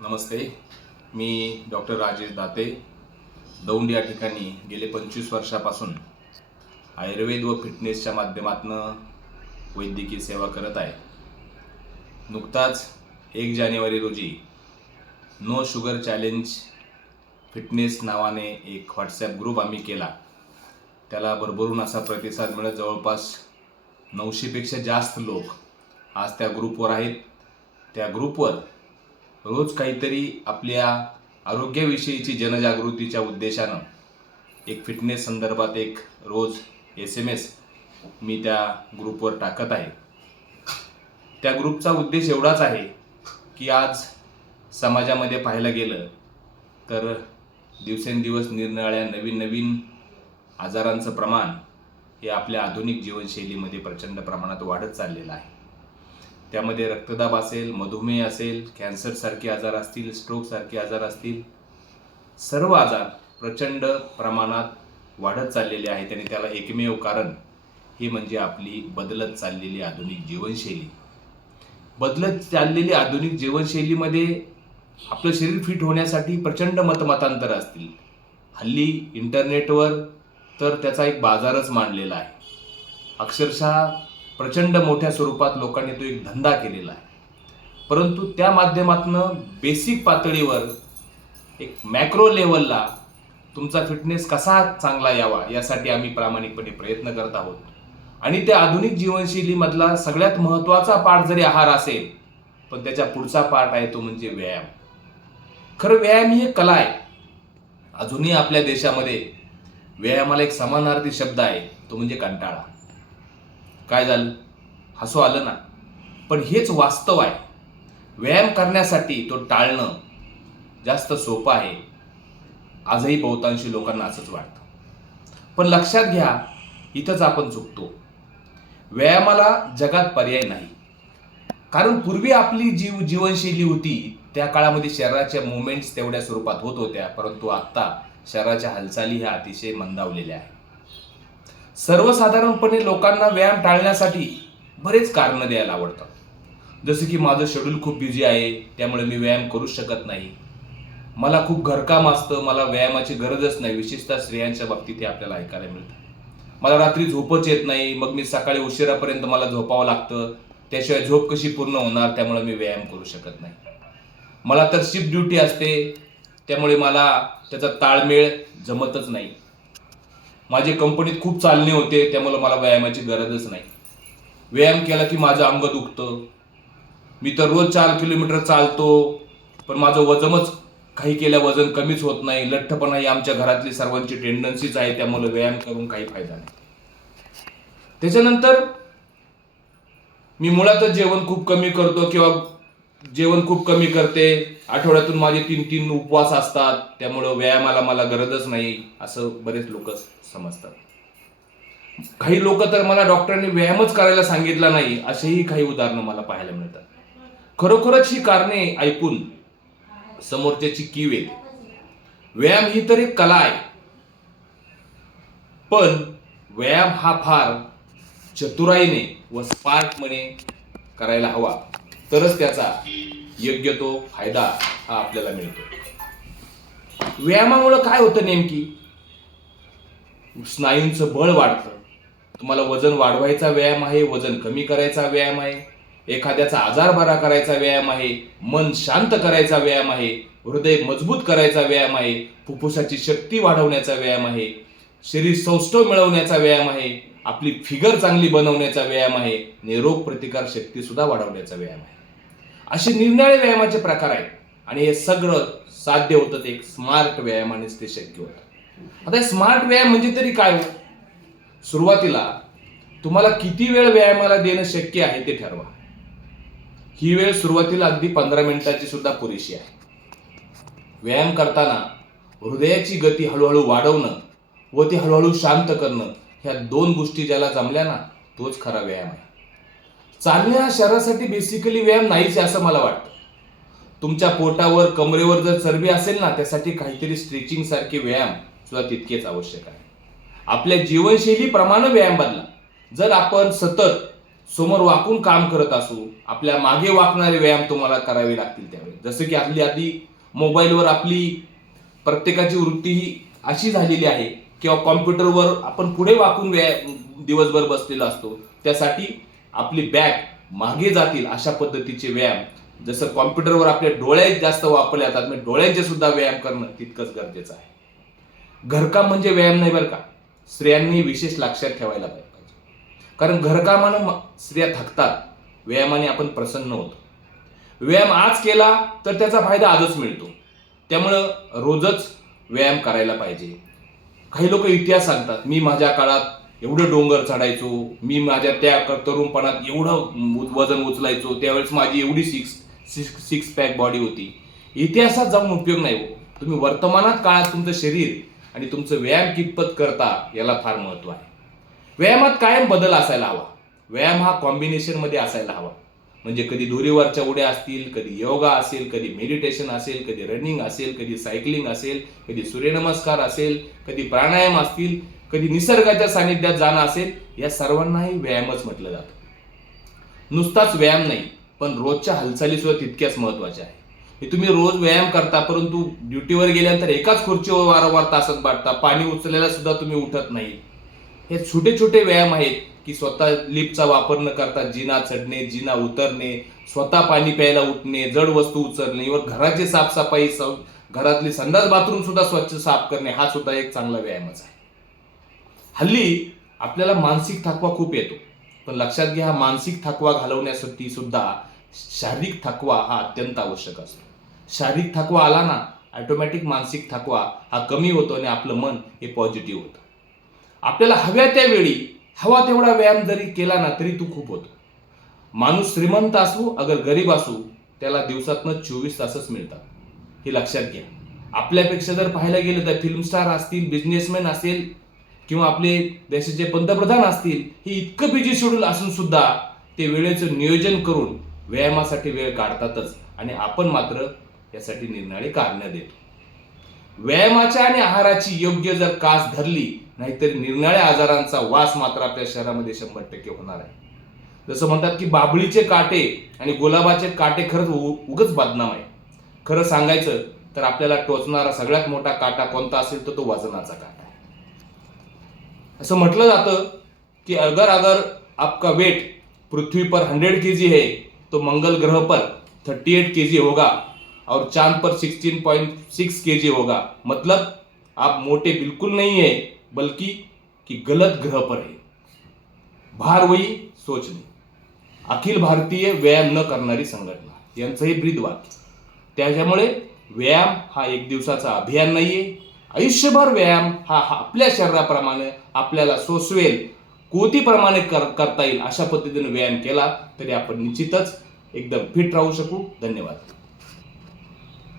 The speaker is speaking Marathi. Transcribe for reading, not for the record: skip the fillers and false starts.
नमस्ते. मी डॉक्टर राजेश दाते, दौंड या ठिकाणी गेले 25 वर्षापासून आयुर्वेद व फिटनेसच्या माध्यमातून वैद्यकीय सेवा करत आहे. नुकताच 1 जानेवारी रोजी नो शुगर चॅलेंज फिटनेस नावाने एक व्हॉट्सॲप ग्रुप आम्ही केला. त्याला भरभरून असा प्रतिसाद मिळत जवळपास 900पेक्षा जास्त लोक आज त्या ग्रुपवर आहेत. त्या ग्रुपवर रोज काहीतरी आपल्या आरोग्याविषयीची जनजागृतीच्या उद्देशानं एक फिटनेस संदर्भात एक रोज SMS मी त्या ग्रुपवर टाकत आहे. त्या ग्रुपचा उद्देश एवढाच आहे की आज समाजामध्ये पाहायला गेलं तर दिवसेंदिवस निरनिराळ्या नवीन आजारांचं प्रमाण हे आपल्या आधुनिक जीवनशैलीमध्ये प्रचंड प्रमाणात वाढत चाललेलं आहे. त्यामध्ये रक्तदाब असेल, मधुमेह असेल, कॅन्सरसारखे आजार असतील, स्ट्रोकसारखे आजार असतील, सर्व आजार प्रचंड प्रमाणात वाढत चाललेले आहेत. आणि त्याला एकमेव कारण हे म्हणजे आपली बदलत चाललेली आधुनिक जीवनशैली. बदलत चाललेली आधुनिक जीवनशैलीमध्ये आपलं शरीर फिट होण्यासाठी प्रचंड मतमतांतर असतील. हल्ली इंटरनेटवर तर त्याचा एक बाजारच मांडलेला आहे. अक्षरशः प्रचंड मोठ्या स्वरूपात लोकांनी तो एक धंदा केलेला आहे. परंतु त्या माध्यमातून बेसिक पातळीवर एक मॅक्रो लेवलला तुमचा फिटनेस कसा चांगला यावा यासाठी आम्ही प्रामाणिकपणे प्रयत्न करत आहोत. आणि त्या आधुनिक जीवनशैलीमधला सगळ्यात महत्त्वाचा पार्ट जरी आहार असेल, पण त्याच्या पुढचा पार्ट आहे तो म्हणजे व्यायाम. खरं व्यायाम ही एक कला आहे. अजूनही आपल्या देशामध्ये व्यायामाला एक समानार्थी शब्द आहे, तो म्हणजे कंटाळा. काय झालं? हसू आलं ना? पण हेच वास्तव आहे. व्यायाम करण्यासाठी तो टाळणं जास्त सोपं आहे. आजही बहुतांशी लोकांना असंच वाटतं. पण लक्षात घ्या, इथंच आपण चुकतो. व्यायामाला जगात पर्याय नाही. कारण पूर्वी आपली जीवनशैली होती त्या काळामध्ये शरीराच्या मुवमेंट्स तेवढ्या स्वरूपात होत होत्या, परंतु आत्ता शरीराच्या हालचाली ह्या अतिशय मंदावलेल्या आहेत. सर्वसाधारणपणे लोकांना व्यायाम टाळण्यासाठी बरेच कारणं द्यायला आवडतात. जसं की माझं शेड्यूल खूप बिझी आहे, त्यामुळे मी व्यायाम करूच शकत नाही. मला खूप घरकाम असतं, मला व्यायामाची गरजच नाही. विशेषतः स्त्रियांच्या बाबतीत हे आपल्याला ऐकायला मिळतं. मला रात्री झोपच येत नाही, मग मी सकाळी उशिरापर्यंत मला झोपावं लागतं, त्याशिवाय झोप कशी पूर्ण होणार, त्यामुळे मी व्यायाम करू शकत नाही. मला तर शिफ्ट ड्युटी असते, त्यामुळे मला त्याचा ताळमेळ जमतच नाही. माझी कंपनीत खूप चालणे होते, त्यामुळे मला व्यायामाची गरजच नाही. व्यायाम केला की माझं अंग दुखतं. मी तर रोज 4 किलोमीटर चालतो, पण माझं वजनच काही केल्या वजन कमीच होत नाही. लठ्ठपणा ही आमच्या घरातली सर्वांची टेंडन्सीच आहे, त्यामुळे व्यायाम करून काही फायदा नाही. त्याच्यानंतर मी मुळातच जेवण खूप कमी करतो किंवा जेवण खूप कमी करते. आठवड्यातून माझे 3 उपवास असतात, त्यामुळं व्यायामाला मला गरजच नाही, असं बरेच लोक समजतात. काही लोक तर मला डॉक्टरांनी व्यायामच करायला सांगितला नाही, असेही काही उदाहरणं मला पाहायला मिळतात. खरोखरच ही कारणे ऐकून समोरच्याची कीव येते. व्यायाम ही तर एक कला आहे, पण व्यायाम हा फार चतुराईने व स्मार्टपणे करायला हवा, तरच त्याचा योग्य तो फायदा हा आपल्याला मिळतो. व्यायामामुळे काय होतं नेमकी? स्नायूंचं बळ वाढतं. तुम्हाला वजन वाढवायचा व्यायाम आहे, वजन कमी करायचा व्यायाम आहे, एखाद्याचा आजार बरा करायचा व्यायाम आहे, मन शांत करायचा व्यायाम आहे, हृदय मजबूत करायचा व्यायाम आहे, फुफ्फुसाची शक्ती वाढवण्याचा व्यायाम आहे, शरीर सौष्ठव मिळवण्याचा व्यायाम आहे, आपली फिगर चांगली बनवण्याचा व्यायाम आहे, आणि रोग प्रतिकार शक्ती सुद्धा वाढवण्याचा व्यायाम आहे. असे निरनिराळे व्यायामाचे प्रकार आहेत. आणि हे सगळं साध्य होतं ते एक स्मार्ट व्यायामानेच ते शक्य होतं. आता स्मार्ट व्यायाम म्हणजे तरी काय? सुरुवातीला तुम्हाला किती वेळ व्यायामाला देणं शक्य आहे ते ठरवा. ही वेळ सुरुवातीला अगदी 15 मिनिटाची सुद्धा पुरेशी आहे. व्यायाम करताना हृदयाची गती हळूहळू वाढवणं व ती हळूहळू शांत करणं, ह्या 2 गोष्टी ज्याला जमल्या ना, तोच खरा व्यायाम आहे. चालणे हा शरीरासाठी बेसिकली व्यायाम नाहीच असं मला वाटतं. तुमच्या पोटावर कमरेवर जर चरबी असेल ना, त्यासाठी काहीतरी स्ट्रेचिंग सारखे व्यायाम सुद्धा तितकेच आवश्यक आहे. आपल्या जीवनशैलीप्रमाणे व्यायाम बदला. जर आपण सतत समोर वाकून काम करत असू, आपल्या मागे वाकणारे व्यायाम तुम्हाला करावे लागतील त्यावेळी. जसं की आधी मोबाईलवर आपली प्रत्येकाची वृत्ती ही अशी झालेली आहे किंवा कॉम्प्युटरवर आपण पुढे वाकून दिवसभर बसलेलो असतो. त्यासाठी आपली बॅक मागे जातील अशा पद्धतीचे व्यायाम, जसं कॉम्प्युटरवर आपल्या डोळे जास्त वापरले जातात, म्हणजे डोळ्यांचे सुद्धा व्यायाम करणं तितकंच गरजेचं आहे. घरकाम म्हणजे व्यायाम नाही बरं का, स्त्रियांनी विशेष लक्षात ठेवायला पाहिजे. कारण घरकामानं स्त्रिया थकतात, व्यायामाने आपण प्रसन्न होतो. व्यायाम आज केला तर त्याचा फायदा आजच मिळतो. त्यामुळं रोजच व्यायाम करायला पाहिजे. काही लोक इतिहास सांगतात, मी माझ्या काळात एवढे डोंगर चढायचो, मी माझ्या त्या तरुणपणात एवढं वजन उचलायचो, त्यावेळेस माझी एवढी सिक्स पॅक बॉडी होती. इतिहासात जाऊन उपयोग नाही हो. तुम्ही वर्तमानात काळात तुमचं शरीर आणि तुमचं व्यायाम कितपत करता याला फार महत्व आहे. व्यायामात कायम बदल असायला हवा. व्यायाम हा कॉम्बिनेशन मध्ये असायला हवा. म्हणजे कधी दोरीवरच्या उड्या असतील, कधी योगा असेल, कधी मेडिटेशन असेल, कधी रनिंग असेल, कधी सायकलिंग असेल, कधी सूर्यनमस्कार असेल, कधी प्राणायाम असतील, कधी निसर्गाच्या सानिध्यात जाणं असेल. या सर्वांनाही व्यायामच म्हटलं जातं. नुसताच व्यायाम नाही, पण रोजच्या हालचाली सुद्धा तितक्याच महत्वाच्या आहे. तुम्ही रोज व्यायाम करता, परंतु ड्युटीवर गेल्यानंतर एकाच खुर्चीवर वारंवार तासत बाटता, पाणी उचलायला सुद्धा तुम्ही उठत नाही. हे छोटे छोटे व्यायाम आहेत की स्वतः लिफ्टचा वापर न करता जिना चढणे, जिना उतरणे, स्वतः पाणी प्यायला उठणे, जड वस्तू उचलणे, व घराची साफसफाई, घरातली संडास बाथरूम सुद्धा स्वच्छ साफ करणे, हा सुद्धा एक चांगला व्यायामच आहे. हल्ली आपल्याला मानसिक थकवा खूप येतो, पण लक्षात घ्या, मानसिक थकवा घालवण्यासाठी सुद्धा शारीरिक थकवा हा अत्यंत आवश्यक असतो. शारीरिक थकवा आला ना, ऑटोमॅटिक मानसिक थकवा हा कमी होतो आणि आपलं मन हे पॉझिटिव्ह होतं. आपल्याला हव्या त्या वेळी हवा तेवढा व्यायाम जरी केला ना तरी तो खूप होतो. माणूस श्रीमंत असू अगर गरीब असू, त्याला दिवसातनं 24 तासच मिळतात, हे लक्षात घ्या. आपल्यापेक्षा जर पाहायला गेलं तर फिल्म स्टार असतील, बिझनेसमॅन असेल किंवा आपले देशाचे पंतप्रधान असतील, हे इतकं बिझी शेड्यूल असून सुद्धा ते वेळेचं नियोजन करून व्यायामासाठी वेळ काढतातच, आणि आपण मात्र यासाठी निरनिराळी कारणं देतो. व्यायामाच्या आणि आहाराची योग्य जर कास धरली, नाहीतर निरनिराळ्या आजारांचा वास मात्र आपल्या शहरामध्ये 100% होणार आहे. जसं म्हणतात की बाभळीचे काटे आणि गुलाबाचे काटे खरंच उगच बदनाम आहे. खरं सांगायचं तर आपल्याला टोचणारा सगळ्यात मोठा काटा कोणता असेल तर तो वजनाचा काटा आहे. असं म्हटलं जातं की अगर आपका वेट पृथ्वी पर 100 kg है तो मंगल ग्रह पर 38 kg होगा और चांद पर 16.6 kg होगा. मतलब आप मोटे बिल्कुल नहीं है, बल्कि कि गलत ग्रह पर है. भार वही सोच नहीं. अखिल भारतीय व्यायाम न करणारी संघटना यांचं हे ब्रीद वाक्य. त्याच्यामुळे व्यायाम हा एक दिवसाचा अभियान नाहीये. आयुष्यभर व्यायाम हा आपल्या शरीराप्रमाणे आपल्याला सोसवेल, कोतीप्रमाणे करता येईल अशा पद्धतीने व्यायाम केला तरी आपण निश्चितच एकदम फिट राहू शकू. धन्यवाद.